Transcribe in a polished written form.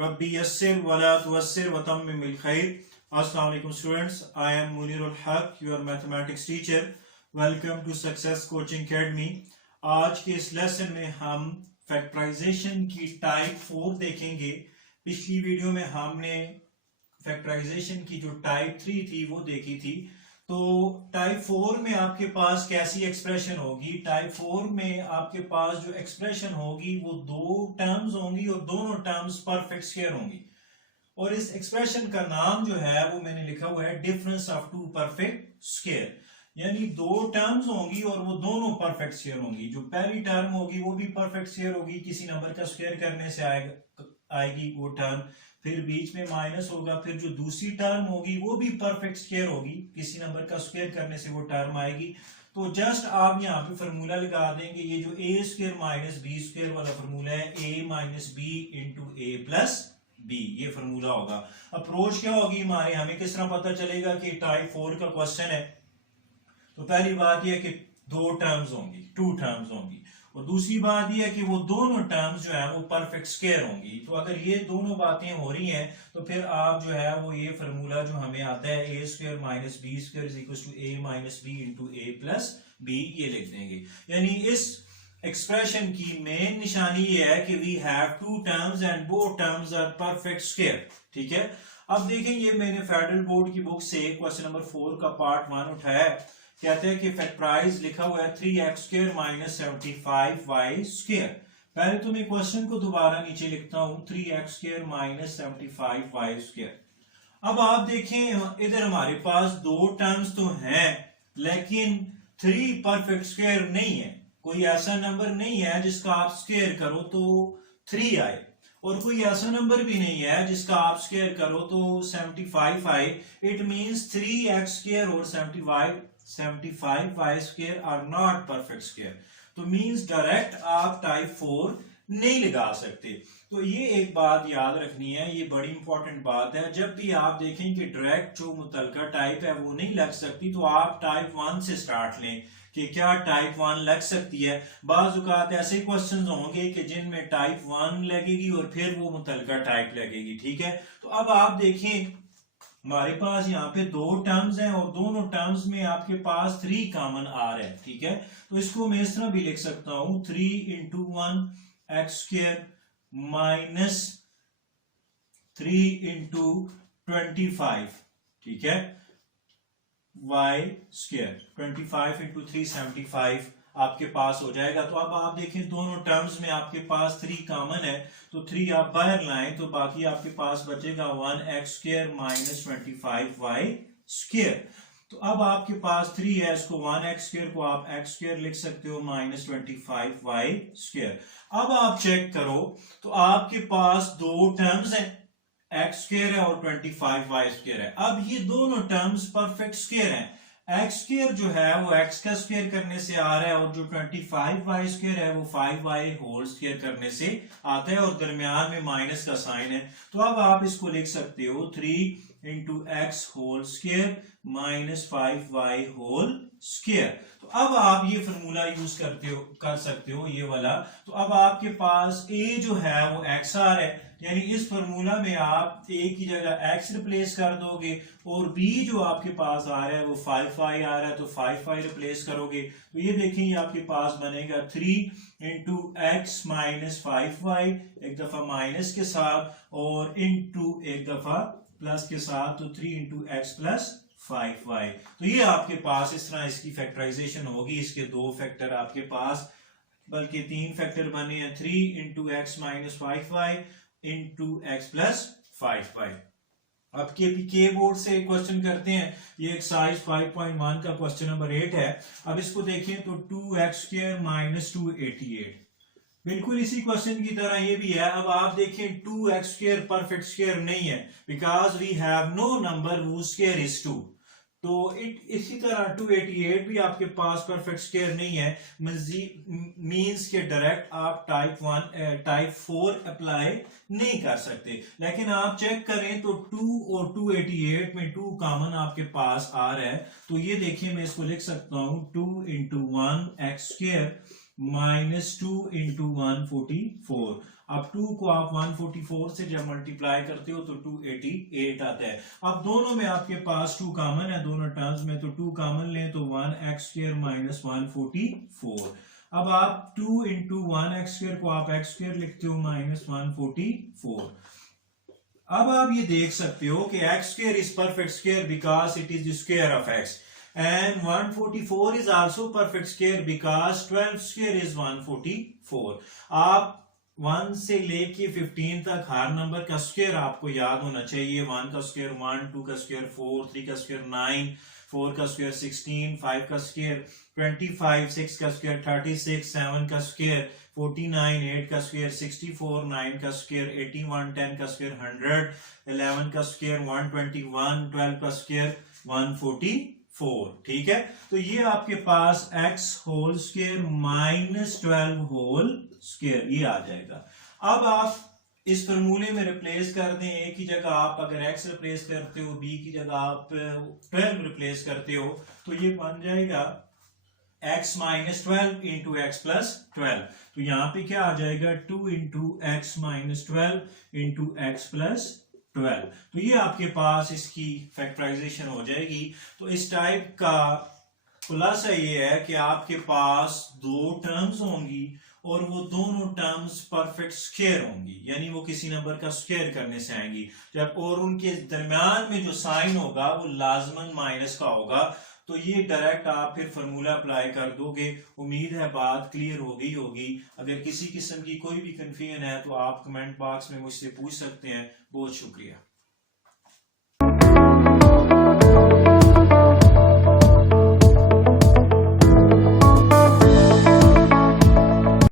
रब्बी यस्सिर वला तुअस्सिर वतम्मिमिल खैर। अस्सलाम वालेकुम students, I am Munirul Haq, your mathematics teacher. Welcome to success coaching academy. आज के इस लेसन में हम फैक्टराइजेशन की टाइप 4 देखेंगे। पिछली वीडियो में हमने फैक्टराइजेशन की जो टाइप 3 थी वो देखी थी। तो टाइप 4 में आपके पास कैसी एक्सप्रेशन होगी? टाइप 4 में आपके पास जो एक्सप्रेशन होगी वो दो टर्म्स होंगी और दोनों टर्म्स परफेक्ट स्क्वायर होंगी। और इस एक्सप्रेशन का नाम जो है वो मैंने लिखा हुआ है difference of two perfect square. यानी दो टर्म्स होंगी और वो दोनों परफेक्ट स्क्वायर होंगी। जो पहली टर्म होगी वो भी परफेक्ट स्क्वायर होगी, किसी नंबर का स्क्वायर करने से आएगी वो टर्म। फिर बीच में माइनस होगा। फिर जो दूसरी टर्म होगी वो भी परफेक्ट स्क्वायर होगी, किसी नंबर का स्क्वायर करने से वो टर्म आएगी। तो जस्ट आप यहाँ पे फॉर्मूला लगा देंगे। ये जो ए स्क्वायर माइनस बी स्क्वायर वाला फॉर्मूला है, ए minus b into a plus b, ये फॉर्मूला होगा। अप्रोच क्या होगी हमारे, हमें किस तरह पता चलेगा कि टाइप 4 का क्वेश्चन है? तो पहली बात यह कि दो टर्म्स होंगी, टू टर्म्स होंगी। और दूसरी बात यह है कि वो दोनों टर्म्स जो है वो परफेक्ट स्क्वायर होंगी। तो अगर ये दोनों बातें हो रही हैं तो फिर आप जो है वो ये फॉर्मूला जो हमें आता है a square minus b square is equal to a minus b into a plus b, ये लिख देंगे। यानी इस एक्सप्रेशन की मेन निशानी ये है कि we have two terms and both terms are perfect square. ठीक है, अब देखेंगे मैंने फेडरल बोर्ड की बुक से क्वेश्चन नंबर 4 का पार्ट 1 उठाया है। कहते हैं कि फैक्टराइज लिखा हुआ है 3x square minus 75y square. पहले तो मैं क्वेश्चन को दोबारा नीचे लिखता हूं, 3x square minus 75y square. अब आप देखें इधर हमारे पास दो टर्म्स तो हैं लेकिन 3 परफेक्ट स्क्वायर नहीं है। कोई ऐसा नंबर नहीं है जिसका आप स्क्वायर करो तो 3 आए, और कोई ऐसा नंबर भी नहीं है जिसका आप स्क्वायर करो तो 75 आए। इट मींस 3x स्क्वायर और 75y square are not perfect square. तो मींस डायरेक्ट आप टाइप 4 नहीं लगा सकते। तो ये एक बात याद रखनी है, ये बड़ी इंपॉर्टेंट बात है। जब भी आप देखें कि डायरेक्ट जो मुतलका टाइप है वो नहीं लग सकती तो आप टाइप 1 से स्टार्ट लें कि क्या टाइप 1 लग सकती है। बाज़ औक़ात ऐसे क्वेश्चंस होंगे कि जिनमें टाइप 1 लगेगी और फिर वो मुतलका टाइप लगेगी। ठीक है, तो अब आप देखें हमारे पास यहाँ पे दो टर्म्स हैं और दोनों टर्म्स में आपके पास 3 कॉमन आ रहा है। ठीक है, तो इसको मैं इस तरह भी लिख सकता हूं, 3 into 1 x square minus 3 into 25, ठीक है, वाई स्क्वायर। 25 इंटू 3 75 आपके पास हो जाएगा। तो अब आप देखें दोनों टर्म्स में आपके पास 3 कॉमन है, तो 3 आप बाहर लाएं तो बाकी आपके पास बचेगा 1x square minus 25y square. तो अब आपके पास 3 है, इसको 1x स्क्वायर को आप x स्क्वायर लिख सकते हो माइनस 25y स्क्वायर। अब आप चेक करो तो आपके पास दो टर्म्स हैं, x स्क्वायर है और 25y स्क्वायर है। अब ये दोनों टर्म्स परफेक्ट स्क्वायर हैं। एक्स स्क्वायर जो है वो एक्स का स्क्वायर करने से आ रहा है और जो 25y स्क्वायर है वो 5y होल स्क्वायर करने से आता है और दरमियान में माइनस का साइन है। तो अब आप इसको लिख सकते हो 3 into x whole square minus 5y whole square. तो अब आप ये फॉर्मूला यूज कर सकते हो ये वाला। तो अब आपके पास a जो है वो xr है, यानी इस फॉर्मूला में आप a की जगह x रिप्लेस कर दोगे और b जो आपके पास आ रहा है वो 5y आ रहा है तो 5y रिप्लेस करोगे। तो ये देखें ये आपके पास बनेगा 3 इंटू एक्स माइनस 5y, एक दफा माइनस के साथ और इंटू एक दफा प्लस के साथ, तो 3 इंटू एक्स प्लस 5y। तो ये आपके पास इस तरह इसकी फैक्टराइजेशन होगी। इसके दो फैक्टर आपके पास, बल्कि 3 फैक्टर बने हैं, 3 into x minus 5y into x plus 5y। अब के बोर्ड से क्वेश्चन करते हैं। ये एक्सरसाइज 5.1 का क्वेश्चन नंबर 8 है। अब इसको देखें तो 2x स्क्वायर माइनस 288, बिल्कुल इसी क्वेश्चन की तरह ये भी है। अब आप देखें 2x स्क्वायर परफेक्ट स्क्वायर नहीं है because we have no number whose square is 2। तो इसी तरह 288 भी आपके पास परफेक्ट स्क्वायर नहीं है। मींस के डायरेक्ट आप टाइप 4 अप्लाई नहीं कर सकते। लेकिन आप चेक करें तो 2 और 288 में 2 कॉमन आपके पास आ रहा है। तो ये देखिए मैं इसको लिख सकता हूं 2 into 1 x square minus 2 into 144। अब 2 को आप 144 से जब मल्टीप्लाई करते हो तो 288 आता है। अब दोनों में आपके पास 2 कॉमन है, दोनों टर्म्स में, तो 2 कॉमन लें तो 1x² माइनस 144। अब आप 2 इंटू 1x² को आप x² लिखते हो माइनस 144। अब आप ये देख सकते हो कि x² is perfect square because it is the square of x and 144 is also perfect square because 12 square is 144। आप 1 से लेके 15 तक हर नंबर का स्क्वायर आपको याद होना चाहिए। 1 का स्क्वायर 1, 2 का स्क्वायर 4, 3 का स्क्वायर 9, 4 का स्क्वायर 16, 5 का स्क्वायर 25, 6 का स्क्वायर 36, 7 का स्क्वायर 49, 8 का स्क्वायर 64, 9 का स्क्वायर 81, 10 का स्क्वायर 100, 11 का स्क्वायर 121, 12 का स्क्वायर 144। ठीक है, तो ये आपके पास x whole square minus 12 whole square ये आ जाएगा। अब आप इस फॉर्मूले में रिप्लेस कर दें, एक ही जगह आप अगर x रिप्लेस करते हो, b की जगह आप 12 रिप्लेस करते हो, तो ये बन जाएगा x minus 12 into x plus 12। तो यहाँ पे क्या आ जाएगा 2 into x minus 12 into x plus 12। तो ये आपके पास इसकी फैक्टराइजेशन हो जाएगी। तो इस टाइप का खुलासा ये है कि आपके पास दो टर्म्स होंगी और वो दोनों टर्म्स परफेक्ट स्क्वायर होंगी, यानी वो किसी नंबर का स्क्वायर करने से आएंगी जब, और उनके दरमियान में जो साइन होगा वो लाजमन माइनस का होगा। तो ये डायरेक्ट आप फिर फार्मूला अप्लाई कर दोगे। उम्मीद है बात क्लियर हो गई होगी। अगर किसी किस्म की कोई भी कंफ्यूजन है तो आप कमेंट बॉक्स में मुझसे पूछ सकते हैं। बहुत शुक्रिया।